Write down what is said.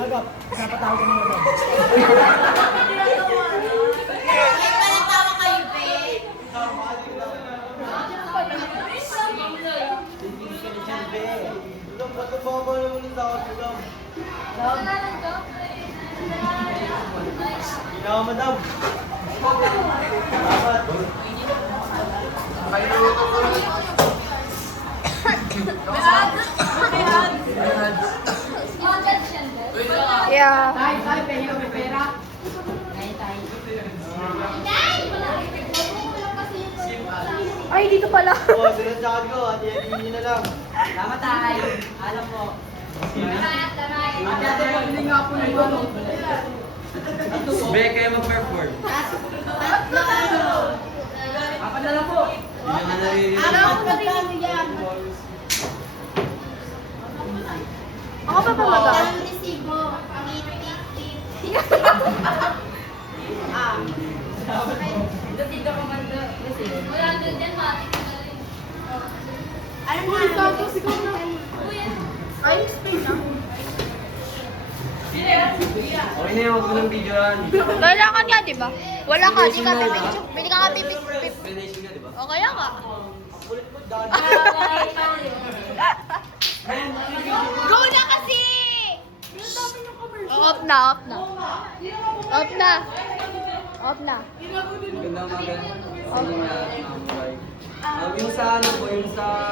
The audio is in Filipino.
Nagap, napatawag ka nila doon. Nagtawa kayo, be. Madam. Yeah. Tay, pehilo, may pera. Ay, dito pala. Oh, sinasabi ko, hindi na lang. Tama tayo. Alam mo. Ate, pabili nga po ng ano. Be, kayo mag-perform. Apat na lang po. Hindi na naririnig. Magkano yan? Ako pa pamaga. Ang resibo. Ano mo ikaw? Ikaw na. Ay, Spain na. Okay na yun, huwag mo ng videoan. Wala ka nga, di ba? Wala ka, di ka pipicture. Pwede ka nga pipicture. Explanation nga, di ba? O kaya nga. Go na kasi! Off na, off na. Off na. Off na. Magandang maganda. Yung sa ano po, yung sa